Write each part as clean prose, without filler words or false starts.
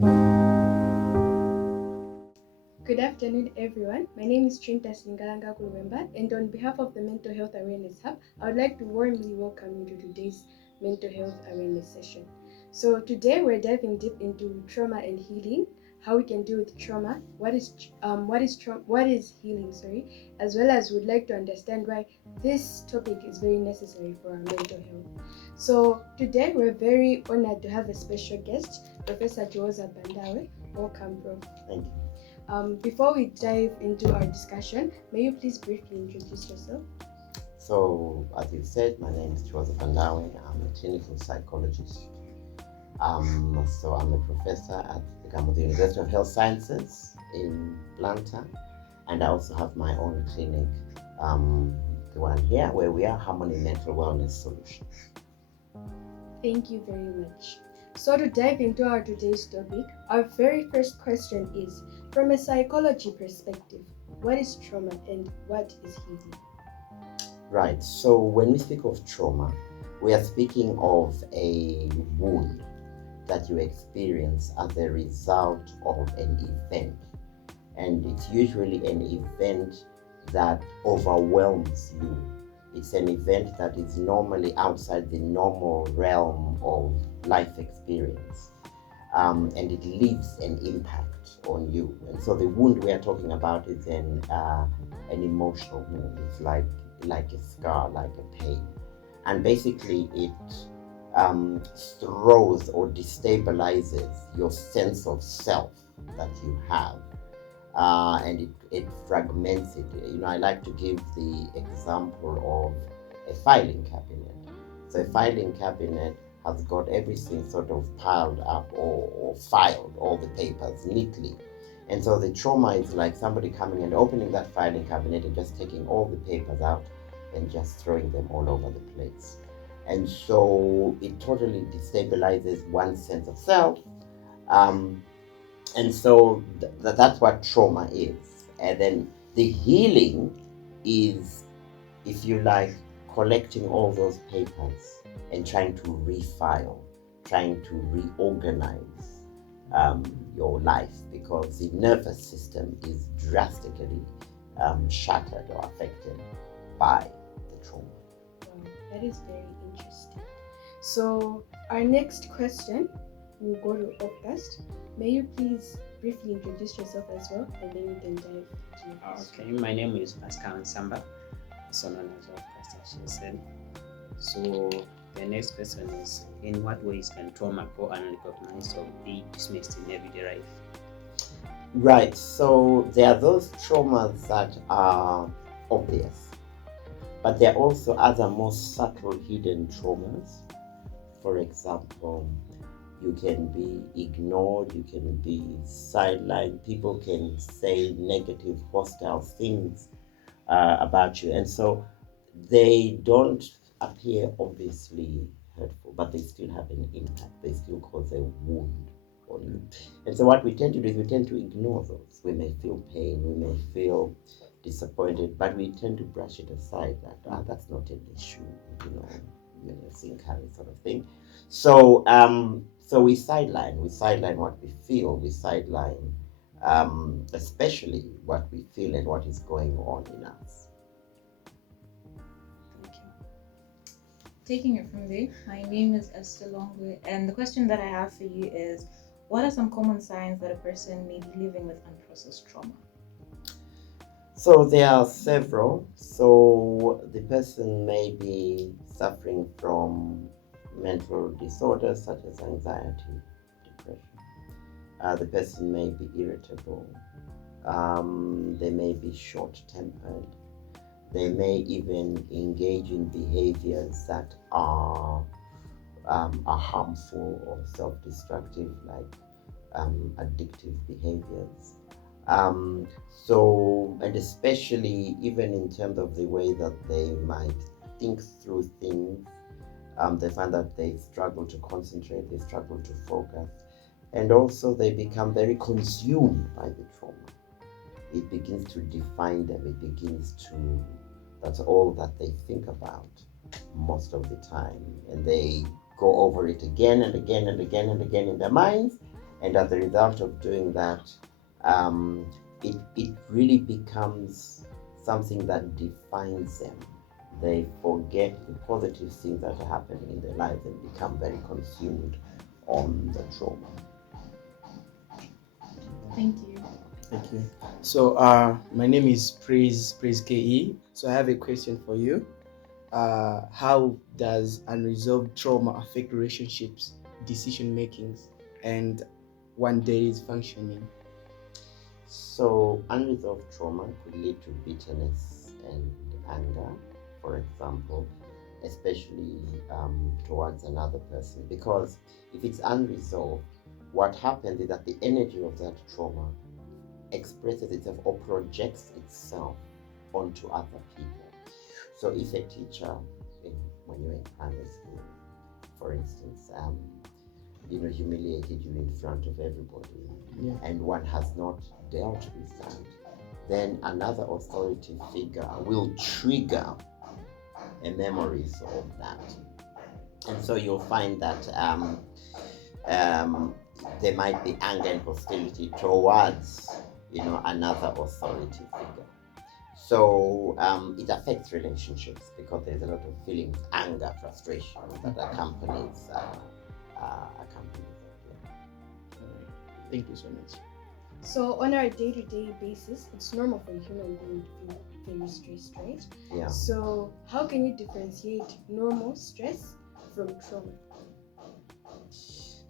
Good afternoon, everyone. My name is Trinta Singalanga Kulwemba, and on behalf of the Mental Health Awareness Hub, I would like to warmly welcome you to today's Mental Health Awareness session. So today we're diving deep into trauma and healing, how we can deal with trauma, what is healing, as well as we'd like to understand why this topic is very necessary for our mental health. So today we're very honored to have a special guest, Professor Chiwoza Bandawe. Welcome, Prof. Thank you. Before we dive into our discussion, may you please briefly introduce yourself? So, as you said, my name is Chiwoza Bandawe. I'm a clinical psychologist. So I'm a professor at the University of Health Sciences in Atlanta, and I also have my own clinic, the one here where we are, Harmony Mental Wellness Solutions. Thank you very much. So to dive into our today's topic, our very first question is, from a psychology perspective, what is trauma and what is healing? Right, so when we speak of trauma, we are speaking of a wound that you experience as a result of an event. And it's usually an event that overwhelms you. It's an event that is normally outside the normal realm of life experience. And it leaves an impact on you. And so the wound we are talking about is an emotional wound. It's like a scar, like a pain. And basically it throws or destabilizes your sense of self that you have. And it fragments it. I like to give the example of a filing cabinet. So a filing cabinet has got everything sort of piled up or filed, all the papers neatly. And so the trauma is like somebody coming and opening that filing cabinet and just taking all the papers out and just throwing them all over the place. And so it totally destabilizes one's sense of self. And so that's what trauma is. And then the healing is, if you like, collecting all those papers and trying to refile, trying to reorganize your life, because the nervous system is drastically shattered or affected by the trauma. That is very interesting. So our next question will go to August. May you please briefly introduce yourself as well, and then we can dive into your question. Okay, my name is Pascal Nsamba, also known as August, as she said. So the next question is, in what ways can trauma go unrecognized or be dismissed in everyday life? Right, so there are those traumas that are obvious, but there are also other more subtle hidden traumas. For example, you can be ignored, you can be sidelined, people can say negative, hostile things about you. And so they don't appear obviously hurtful, but they still have an impact. They still cause a wound on you. And so what we tend to do is we tend to ignore those. We may feel pain, we may feel disappointed, but we tend to brush it aside that that's not an issue, think sort of thing. So so we sideline what we feel, we sideline especially what we feel and what is going on in us. Thank you. Taking it from there, my name is Esther Longwe, and the question that I have for you is, what are some common signs that a person may be living with unprocessed trauma? So there are several. So the person may be suffering from mental disorders such as anxiety, depression. The person may be irritable. They may be short-tempered. They may even engage in behaviors that are harmful or self-destructive, like addictive behaviors. And especially even in terms of the way that they might think through things, they find that they struggle to concentrate, they struggle to focus, and also they become very consumed by the trauma. It begins to define them, that's all that they think about most of the time, and they go over it again and again and again and again in their minds, And as a result of doing that, it really becomes something that defines them. They forget the positive things that are happening in their lives and become very consumed on the trauma. Thank you. Thank you. So, my name is Praise KE. So, I have a question for you. How does unresolved trauma affect relationships, decision makings, and one day's functioning? So, unresolved trauma could lead to bitterness and anger, for example, especially towards another person. Because if it's unresolved, what happens is that the energy of that trauma expresses itself or projects itself onto other people. So, if a teacher, when you're in primary school, for instance, humiliated you in front of everybody, and one has not dealt with that, then another authority figure will trigger a memories of that. And so you'll find that there might be anger and hostility towards another authority figure. So it affects relationships because there's a lot of feelings, anger, frustration that accompanies that. Thank you so much. So on our day-to-day basis, it's normal for a human being to feel very stressed, right? Yeah. So how can you differentiate normal stress from trauma?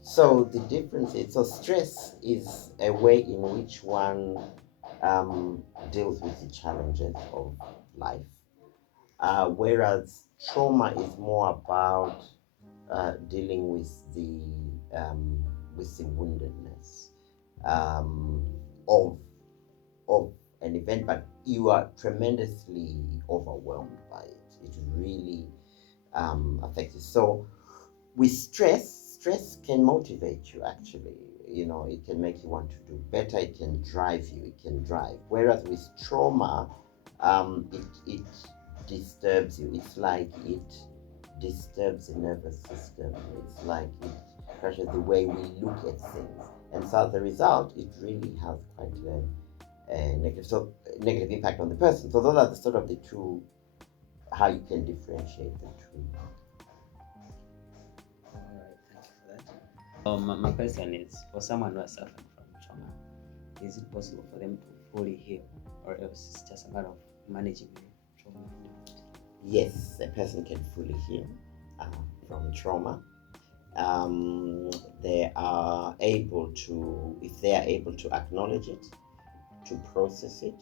So the difference is, stress is a way in which one deals with the challenges of life, whereas trauma is more about dealing with the woundedness of an event, but you are tremendously overwhelmed by it. It really affects you. So with stress can motivate you actually. It can make you want to do better, it can drive you, it can drive. Whereas with trauma, it disturbs you. It's like it disturbs the nervous system. It's like it crushes the way we look at things. And so as a result, it really has quite a negative impact on the person. So those are sort of the two, how you can differentiate the two. Alright, thank you for that. My question is, for someone who has suffered from trauma, is it possible for them to fully heal, or else it's just a matter of managing the trauma? Yes, a person can fully heal from trauma. They are able to, if they are able to acknowledge it, to process it,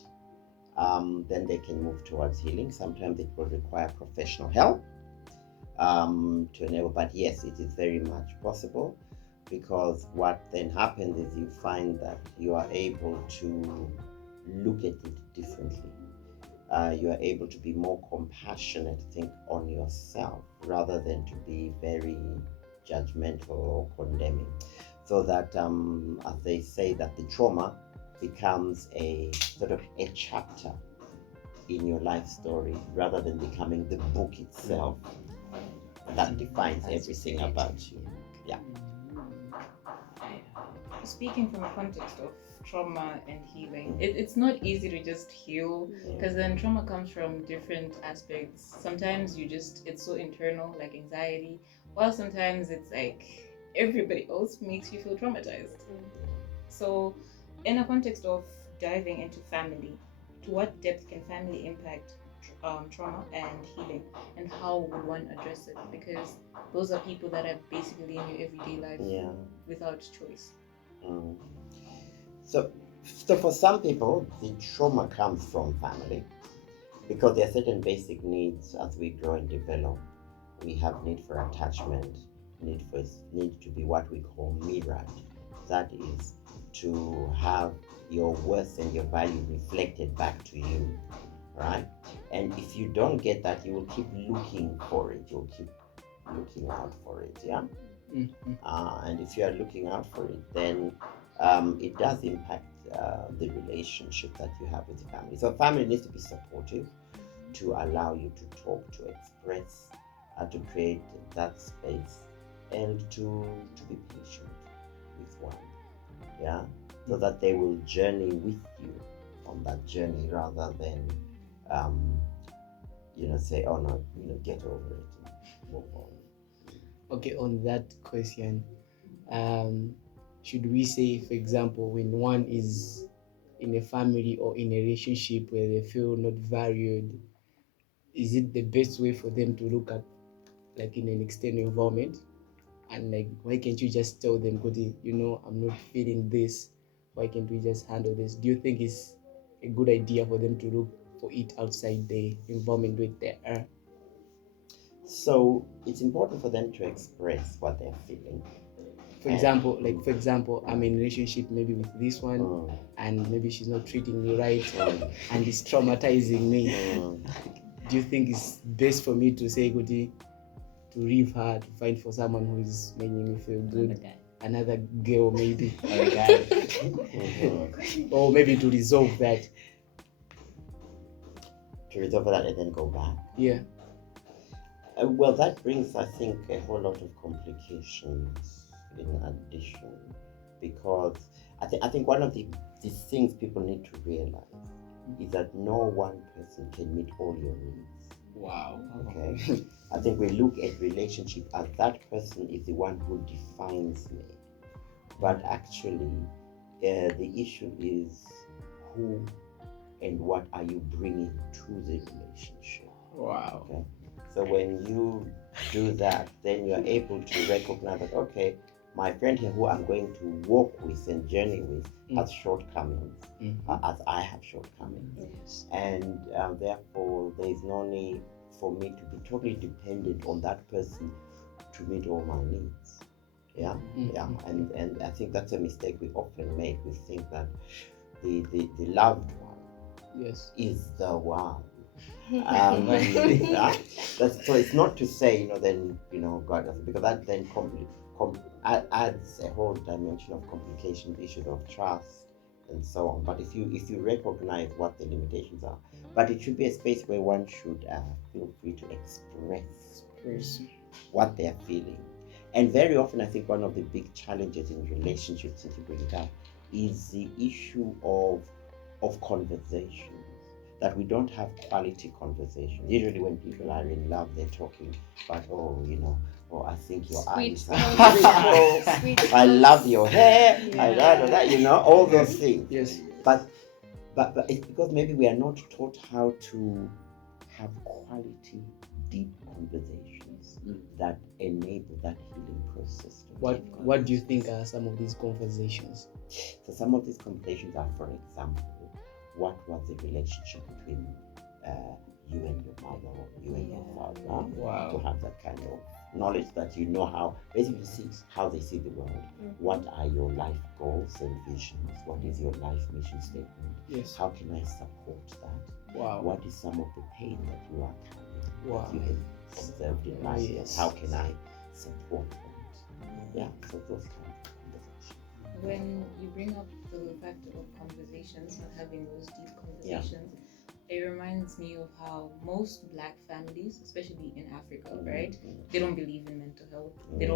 then they can move towards healing. Sometimes it will require professional help to enable, but yes, it is very much possible, because what then happens is you find that you are able to look at it differently. You are able to be more compassionate, think on yourself, rather than to be very judgmental or condemning. So that, as they say, that the trauma becomes a sort of a chapter in your life story, rather than becoming the book itself that defines everything about you. Yeah. Speaking from a context of trauma and healing, it's not easy to just heal, because then trauma comes from different aspects. Sometimes it's so internal, like anxiety, while sometimes it's like everybody else makes you feel traumatized. So in a context of diving into family, to what depth can family impact trauma and healing, and how would one address it? Because those are people that are basically in your everyday life without choice. So for some people, the trauma comes from family, because there are certain basic needs as we grow and develop. We have need for attachment, need to be what we call mirrored. That is to have your worth and your value reflected back to you, right? And if you don't get that, you will keep looking for it. You'll keep looking out for it, yeah? And if you are looking out for it, then it does impact the relationship that you have with family. So family needs to be supportive, to allow you to talk, to express, to create that space, and to be patient with one. yeah, so that they will journey with you on that journey rather than, say, oh no, get over it and move on. Okay, on that question, should we say, for example, when one is in a family or in a relationship where they feel not valued, is it the best way for them to look at, like, in an external environment? And like, why can't you just tell them, Koti, I'm not feeling this. Why can't we just handle this? Do you think it's a good idea for them to look for it outside the environment where they are? So it's important for them to express what they're feeling. For example, I'm in a relationship maybe with this one, and maybe she's not treating me right, and it's traumatizing me. Do you think it's best for me to say, Koti, to leave her, to find for someone who is making me feel good? Another girl, maybe. Or a guy. Or maybe to resolve that. To resolve that and then go back. Yeah. Well, that brings, I think, a whole lot of complications in addition, because I think one of the things people need to realize is that no one person can meet all your needs. Wow. Okay. I think we look at relationship as that person is the one who defines me, but actually, the issue is who and what are you bringing to the relationship. Wow. Okay. So when you do that, then you're able to recognize that, okay, my friend here who I'm going to walk with and journey with has shortcomings, as I have shortcomings. Yes. And therefore, there is no need for me to be totally dependent on that person to meet all my needs. Yeah, yeah. And I think that's a mistake we often make. We think that the loved one is the one. So it's not to say, then, God doesn't, because that then adds a whole dimension of complication, issues of trust and so on. But if you recognize what the limitations are, but it should be a space where one should feel free to express what they're feeling. And very often, I think one of the big challenges in relationships, since you bring it up, is the issue of conversation. That we don't have quality conversation. Usually when people are in love, they're talking about, I think your eyes are beautiful. I love your hair. All those things. Yes. But it's because maybe we are not taught how to have quality, deep conversations that enable that healing process. What do you think are some of these conversations? So some of these conversations are, for example, what was the relationship between you and your mother, you and your father? Wow. To have that kind of knowledge that how, basically see how they see the world. What are your life goals and visions? What is your life mission statement? Yes. How can I support that? Wow. What is some of the pain that you are carrying, Wow. that you have observed in life? Yes. How can I support that? Yeah, so those kinds of conversations. When you bring up the fact of conversations, not having those deep conversations, it reminds me of how most Black families, especially in Africa, right, they don't believe in mental health. They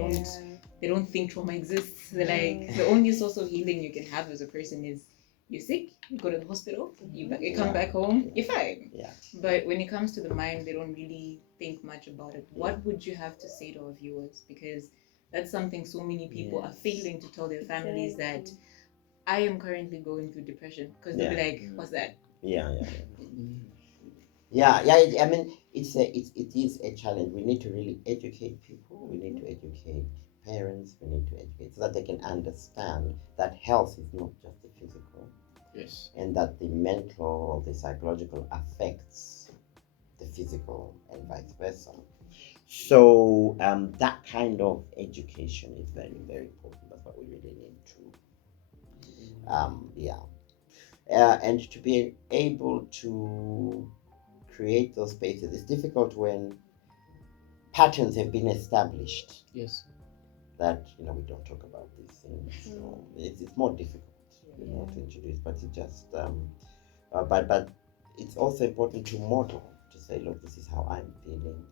don't think trauma exists. They're like, the only source of healing you can have as a person is you're sick, you go to the hospital, you come back home, you're fine. Yeah. But when it comes to the mind, they don't really think much about it. What would you have to say to our viewers? Because that's something so many people are failing to tell their families, that I am currently going through depression, because they'll be like, what's that? Yeah. I mean, it is a challenge. We need to really educate people. We need to educate parents. We need to educate so that they can understand that health is not just the physical. Yes. And that the mental or the psychological affects the physical and vice versa. So that kind of education is very, very important. That's what we really need to and to be able to create those spaces. It's difficult when patterns have been established. Yes. That we don't talk about these things. So it's more difficult, to introduce. But it just but it's also important to model, to say, look, this is how I'm feeling.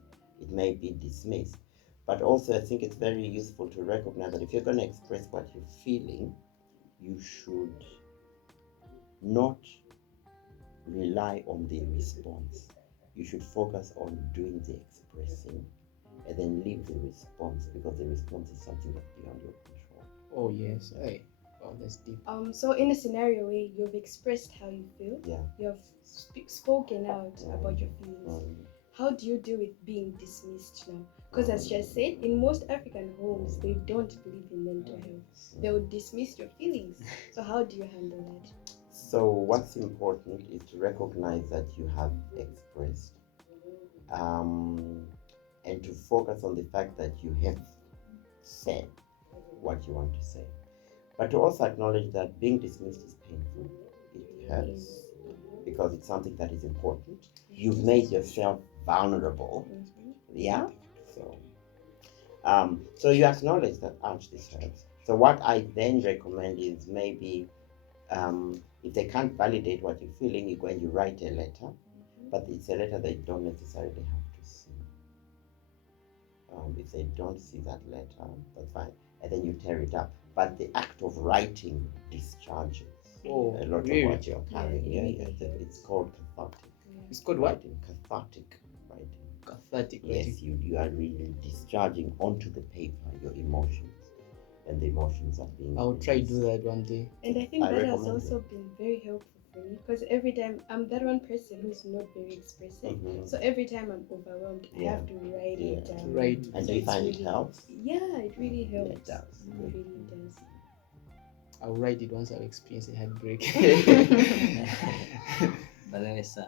It may be dismissed, but also I think it's very useful to recognize that if you're going to express what you're feeling, you should not rely on the response. You should focus on doing the expressing and then leave the response, because the response is something that's beyond your control. Oh yes. Hey. Oh, that's deep. So in a scenario where you've expressed how you feel, Yeah. you have spoken out about your feelings, Mm. how do you deal with being dismissed now? Because as just said, in most African homes, they don't believe in mental health. They will dismiss your feelings. So how do you handle that? So what's important is to recognize that you have expressed, and to focus on the fact that you have said what you want to say. But to also acknowledge that being dismissed is painful. It hurts because it's something that is important. You've made yourself vulnerable. Yeah? So you acknowledge that, ouch, this hurts. So what I then recommend is maybe if they can't validate what you're feeling, you go and you write a letter, but it's a letter they don't necessarily have to see. If they don't see that letter, that's fine, and then you tear it up. But the act of writing discharges a lot of what you're carrying. It's called cathartic. It's called what? Writing, cathartic writing. Cathartic Yes, writing. you are really discharging onto the paper your emotions, and the emotions are being. I'll try to do that one day. And I think I that has recommend also it. been very helpful for me, because every time I'm that one person who's not very expressive. So every time I'm overwhelmed, I have to write it down. Right. And So do you it's find really, it helps? Yeah, it really helps. It does. It really does. I'll write it once I've experienced a heartbreak. By the way, sir,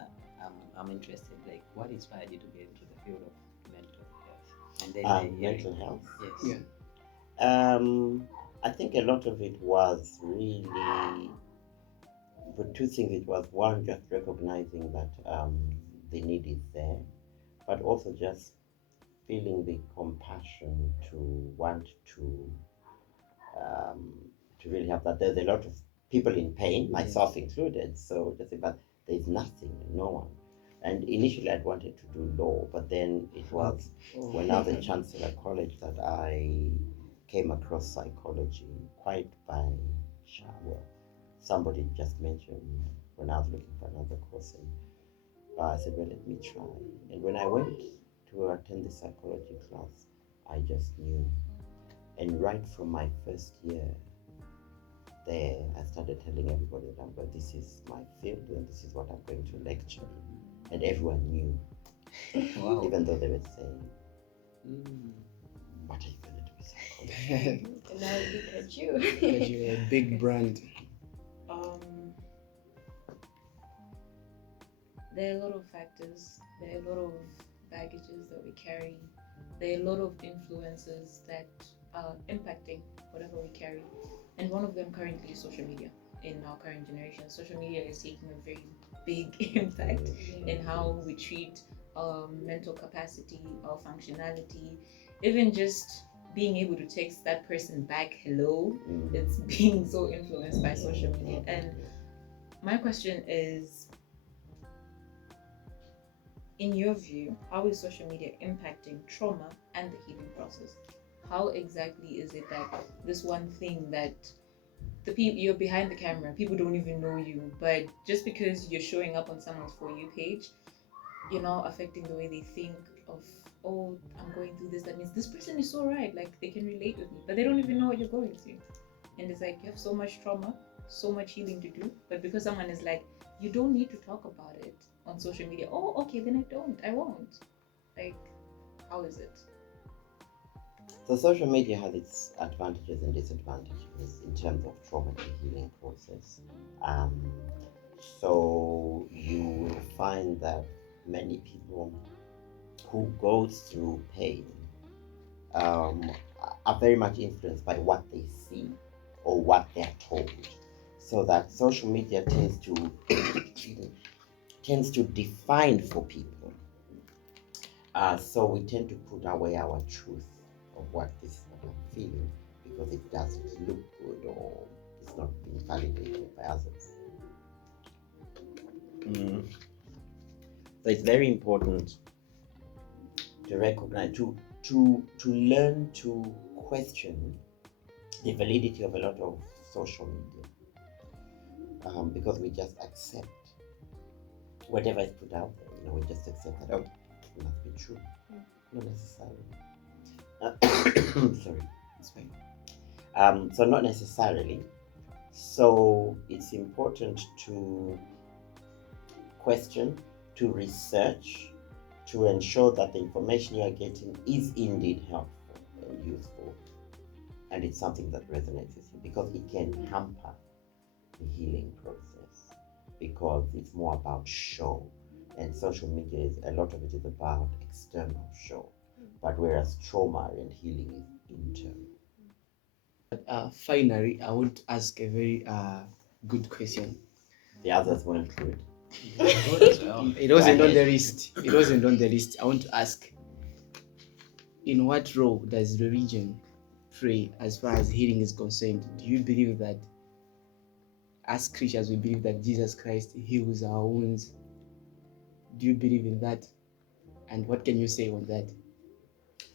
I'm interested. Like, what inspired you to get into the field of mental health? And then Mental health. Yes. Yeah. I think a lot of it was really, but two things. It was one, just recognizing that the need is there, but also just feeling the compassion to want to really have that. There's a lot of people in pain, myself included. So just say, but there's nothing, no one. And initially, I'd wanted to do law, but then it was when I was a chancellor at college that I came across psychology quite by well, somebody just mentioned when I was looking for another course, and I said, well, let me try. And when I went to attend the psychology class, I just knew. And right from my first year there, I started telling everybody that this is my field and this is what I'm going to lecture in. And everyone knew. Wow. Even though they were saying, what are you going to do with psychology? And now look at you. Because you're a big brand. There are a lot of factors. There are a lot of baggages that we carry. There are a lot of influences that are impacting whatever we carry. And one of them currently is social media. In our current generation, social media is taking a very big impact in how we treat our mental capacity, our functionality, even just being able to text that person back hello. It's being so influenced by social media. And my question is, in your view, how is social media impacting trauma and the healing process? How exactly is it that this one thing that the people you're behind the camera, people don't even know you, but just because you're showing up on someone's For You page, you're now affecting the way they think of, oh, I'm going through this, that means this person is so right, like they can relate with me, but they don't even know what you're going through. And it's like you have so much trauma, so much healing to do, but because someone is like, you don't need to talk about it on social media, oh okay, then I won't. Like, how is it? So social media has its advantages and disadvantages in terms of trauma and healing process. So you will find that many people who go through pain are very much influenced by what they see or what they're told. So that social media tends to define for people. So we tend to put away our truth of what this is what I'm feeling because it doesn't look good or it's not being validated by others. So it's very important to recognize, to learn to question the validity of a lot of social media, because we just accept whatever is put out there. We just accept that, oh, it must be true. Not necessarily. Sorry, it's fine. So not necessarily. So it's important to question, to research, to ensure that the information you are getting is indeed helpful and useful, and it's something that resonates with you, because it can hamper the healing process, because it's more about show, and social media is, a lot of it is about external show, but whereas trauma and healing is internal. Finally, I want to ask a very good question. The others weren't good. It wasn't on the list. It wasn't on the list. I want to ask, in what role does religion play as far as healing is concerned? Do you believe that, as Christians, we believe that Jesus Christ heals our wounds? Do you believe in that? And what can you say on that,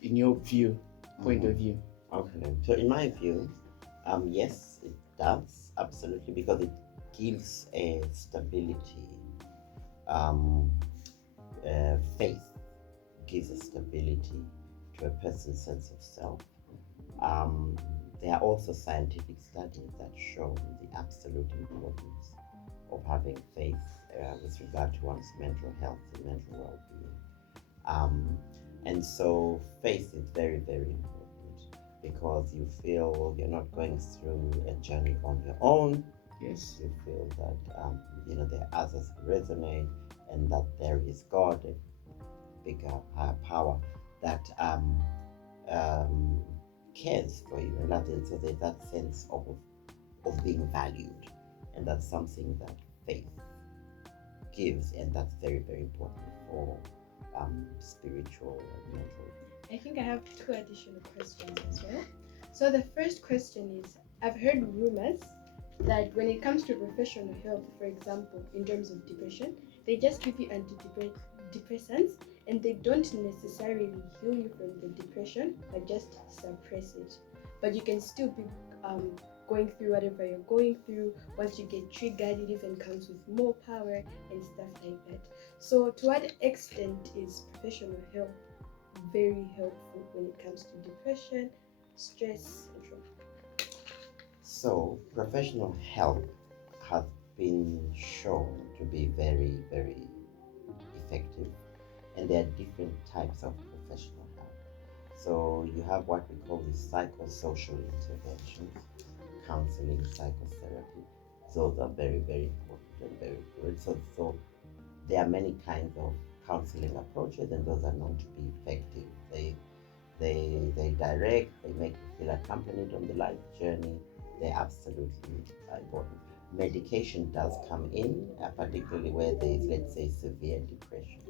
in your point of view? Okay, so in my view, yes, it does, absolutely, because it gives a stability. Faith gives a stability to a person's sense of self. There are also scientific studies that show the absolute importance of having faith with regard to one's mental health and mental well-being. And so faith is very, very important, because you feel you're not going through a journey on your own. Yes. You feel that there are others who resonate, and that there is God, a bigger, higher power that cares for you, and so there's that sense of being valued, and that's something that faith gives, and that's very, very important for spiritual and mental. I think I have 2 additional questions as well. So the first question is, I've heard rumors that when it comes to professional health, for example, in terms of depression, they just give you antidepressants, and they don't necessarily heal you from the depression, but just suppress it. But you can still be going through whatever you're going through. Once you get triggered, it even comes with more power and stuff like that. So to what extent is professional help very helpful when it comes to depression, stress, and trauma? So professional help has been shown to be very, very effective, and there are different types of professional help. So you have what we call the psychosocial interventions, counseling, psychotherapy. Those are very, very important and very good. So there are many kinds of counseling approaches, and those are known to be effective. They direct, they make you feel accompanied on the life journey. They're absolutely important. Medication does come in, particularly where there is, let's say, severe depression.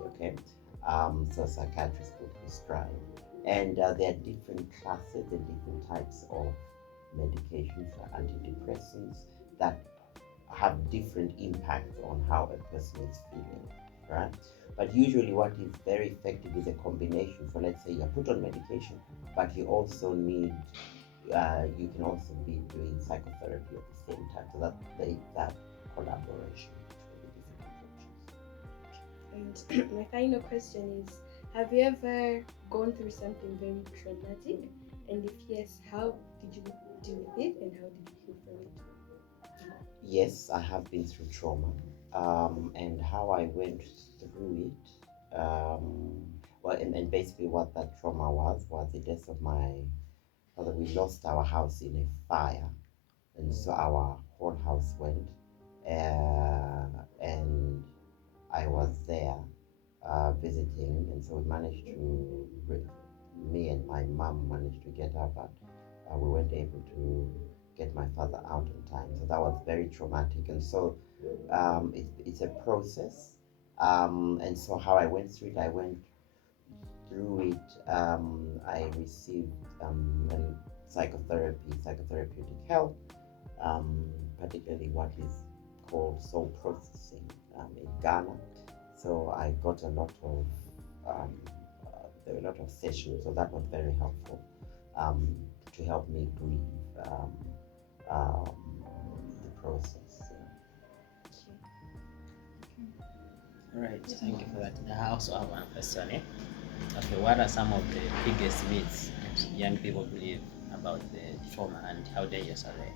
Okay, so psychiatrists will prescribe, and there are different classes and different types of medications, antidepressants, that have different impacts on how a person is feeling, right? But usually what is very effective is a combination. So let's say you're put on medication, but you also need, you can also be doing psychotherapy at the same time. So that collaboration between the different approaches. And my final question is, have you ever gone through something very traumatic? And if yes, how did you deal with it, and how did you heal from it? Yes, I have been through trauma, and how I went through it. And basically what that trauma was the death of my father. We lost our house in a fire, and so our whole house went, and I was there visiting, and so we managed to, me and my mom managed to get her, but we weren't able to get my father out in time. So that was very traumatic, and so it's a process. And so how I went through it, I received psychotherapeutic help, particularly what is called soul processing in Ghana. So I got a lot of, there were a lot of sessions, so that was very helpful to help me grieve the process. All right, thank you for that. I also have one question. Okay, what are some of the biggest myths young people believe about the trauma and how dangerous are they?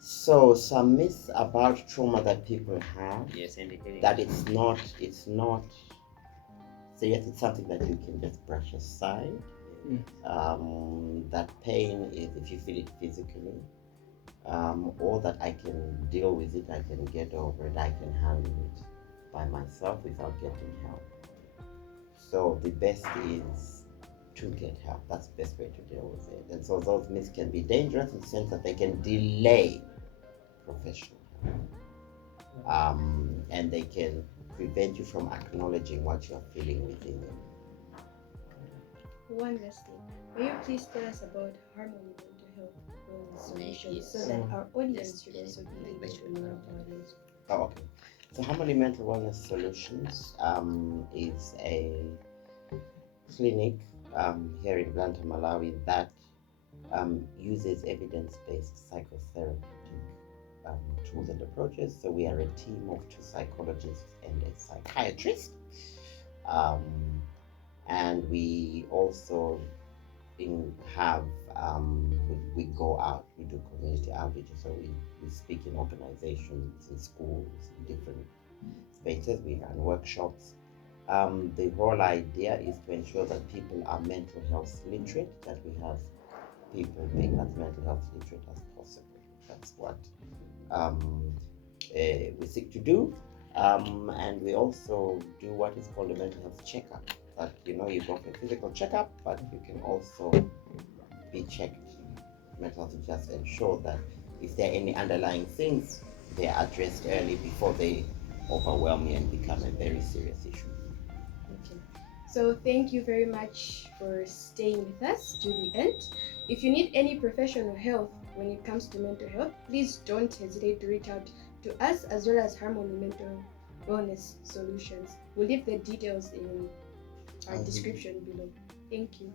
So some myths about trauma that people have, Yes, and that it's not serious, it's something that you can just brush aside. That pain is if you feel it physically, or that I can deal with it, I can get over it, I can handle it by myself without getting help. So the best is to get help. That's the best way to deal with it. And so those myths can be dangerous in the sense that they can delay professional help. And they can prevent you from acknowledging what you're feeling within you. One last thing. May you please tell us about Harmony Mental Health Wellness Solutions Yes. so that our audience Yes, should yes, also be able they to should know know. about it? Oh, okay. So Harmony Mental Wellness Solutions is a clinic here in Blantyre, Malawi that uses evidence-based psychotherapeutic tools and approaches. So we are a team of 2 psychologists and a psychiatrist. And we also have we go out, we do community outreach, so we speak in organizations, in schools, in different spaces, we run workshops. The whole idea is to ensure that people are mental health literate, that we have people being as mental health literate as possible. That's what we seek to do. And we also do what is called a mental health checkup. That you go for a physical checkup, but you can also be checked mental health to just ensure that if there are any underlying things, they are addressed early before they overwhelm you and become a very serious issue. Okay. So thank you very much for staying with us to the end. If you need any professional help when it comes to mental health, please don't hesitate to reach out to us as well as Harmony Mental Wellness Solutions. We'll leave the details in our description below. Thank you.